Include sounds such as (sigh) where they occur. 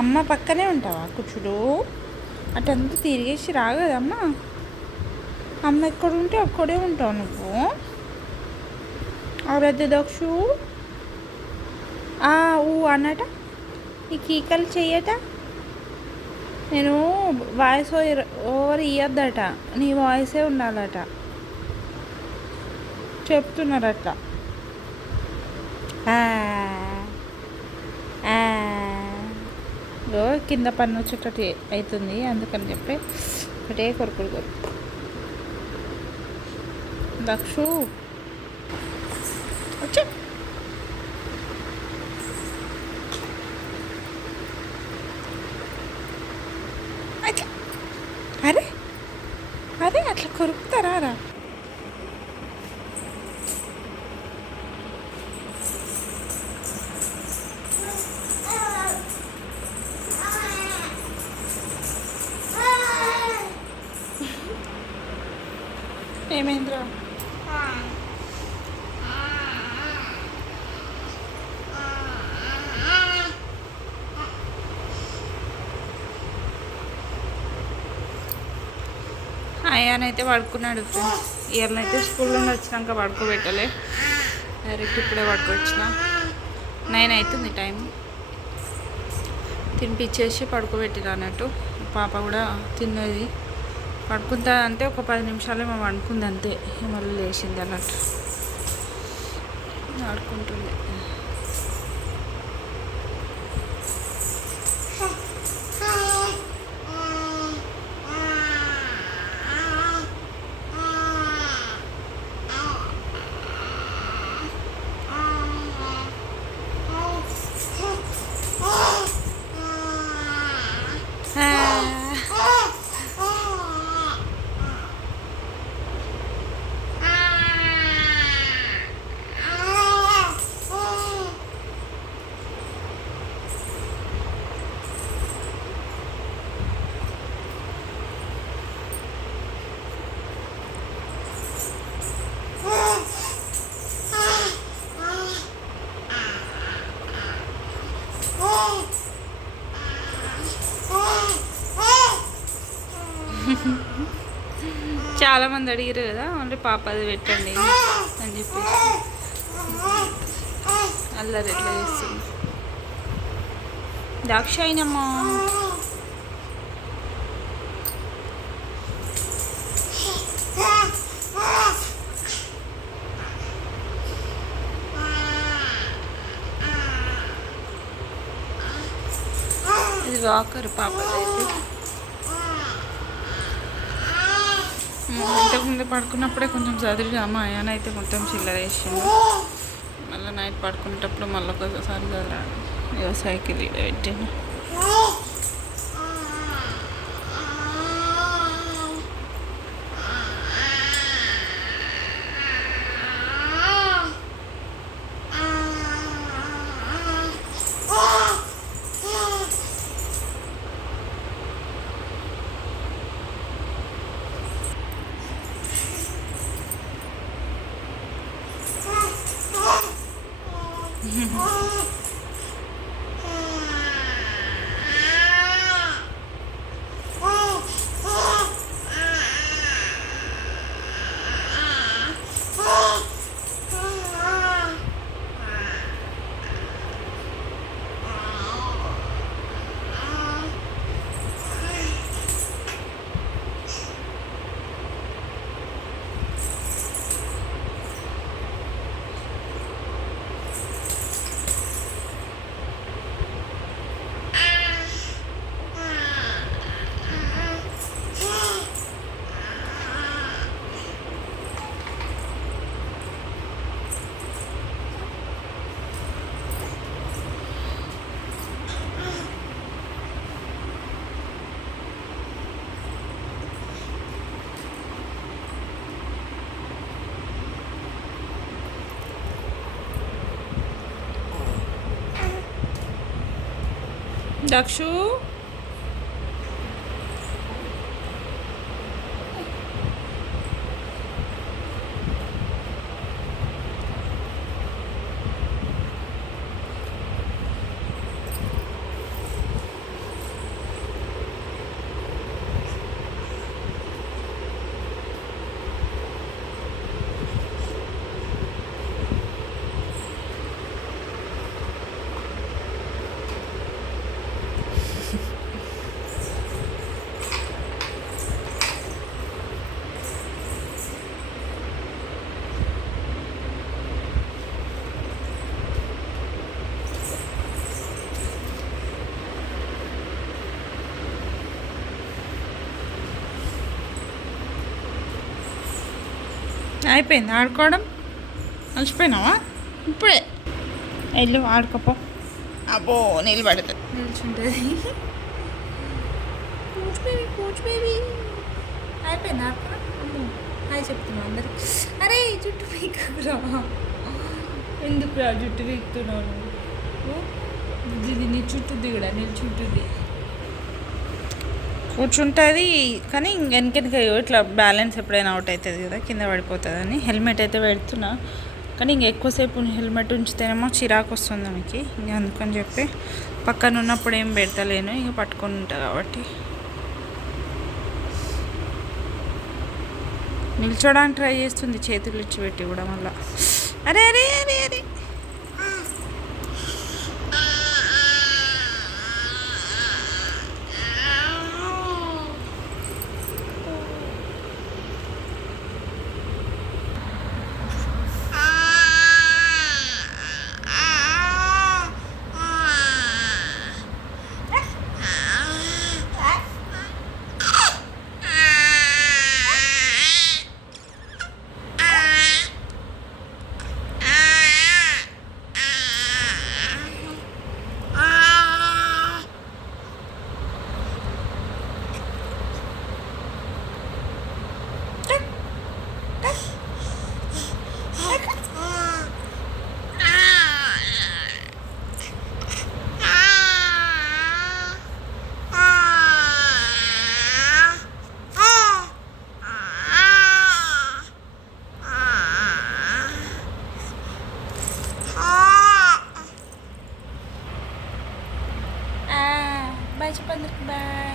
అమ్మ పక్కనే ఉంటావా కూర్చుడు? అటంతా తిరిగేసి రాగదమ్మా అమ్మ ఎక్కడ ఉంటే అక్కడే ఉంటావు నువ్వు. అవరద్దు దక్షు. ఆ, ఊ అన్నట. ఈ కీకలు చెయ్యట. నేను వాయిస్ ఓవర్ ఇయ్యద్దట. నీ వాయిసే ఉండాలట. చెప్తున్నారు అట్లా ఆ, ఆ. లో కింద పన్ను వచ్చేటట్టు అవుతుంది అందుకని చెప్పి ఒకటే కొరుకుడు కొరకు దక్షు వచ్చా అరే అరే అట్లా కొరుకుతారా రా? అయ్యానైతే పడుకున్నాడు ఫ్రెండ్స్ ఇయర్లో అయితే స్కూల్ నుండి వచ్చినాక పడుకోబెట్టలే. డైరెక్ట్ ఇప్పుడే పడుకోవచ్చిన. నైన్ అవుతుంది టైం తినిపించేసి పడుకోబెట్టిన అన్నట్టు. పాప కూడా తిన్నది. పడుకుంటా అంటే ఒక పది నిమిషాలు మేము పడుకుంది అంతే. మళ్ళీ లేచింది అన్నట్టు. ఆడుకుంటుంది. చాలా మంది అడిగారు కదా ఓన్లీ పాప అది పెట్టండి అని చెప్పి. అల్లరి ఎట్లా చేస్తుంది? దాక్షాయినమ్మా ఇది వాకర్ పాప అయితే ఇంతకుముందు పడుకున్నప్పుడే కొంచెం చదివిగా అమ్మ ఆయన అయితే మొత్తం చిల్లర వేసిండు. మళ్ళీ నైట్ పడుకునేటప్పుడు మళ్ళీ ఒకసారి చదివాడు వ్యవసాయకి సైకిల్ పెట్టాను 嗯 (laughs) దక్షు అయిపోయింది ఆడుకోవడం అలసిపోయినావా ఇప్పుడే వెళ్ళు ఆడుకోపో అబ్బో నీళ్ళు పడుతుంది నిల్చుంటుంది కూర్చు బేబీ కూర్చు బేబీ అయిపోయింది ఆడుకోవడం అమ్మో హాయ్ చెప్తున్నా అందరికి అరే జుట్టు పీకరా ఎందుకు రా జుట్టు పీకుతున్నాను ఇది నీ చుట్టూ దిగడా నీ చుట్టూది కూర్చుంటుంది కానీ వెనకెనక ఇట్లా బ్యాలెన్స్ ఎప్పుడైనా అవుట్ అవుతుంది కదా కింద పడిపోతుందని. హెల్మెట్ అయితే పెడుతున్నా కానీ ఇంక ఎక్కువసేపు హెల్మెట్ ఉంచితేనేమో చిరాకు వస్తుంది మనకి ఇంక అందుకని చెప్పి పక్కన ఉన్నప్పుడు ఏం పెడతలేను ఇంక పట్టుకొని ఉంటా కాబట్టి. నిల్చోడానికి ట్రై చేస్తుంది చేతులు ఇచ్చి పెట్టి కూడా మళ్ళీ. అరే అరే అరే అరే welcome back.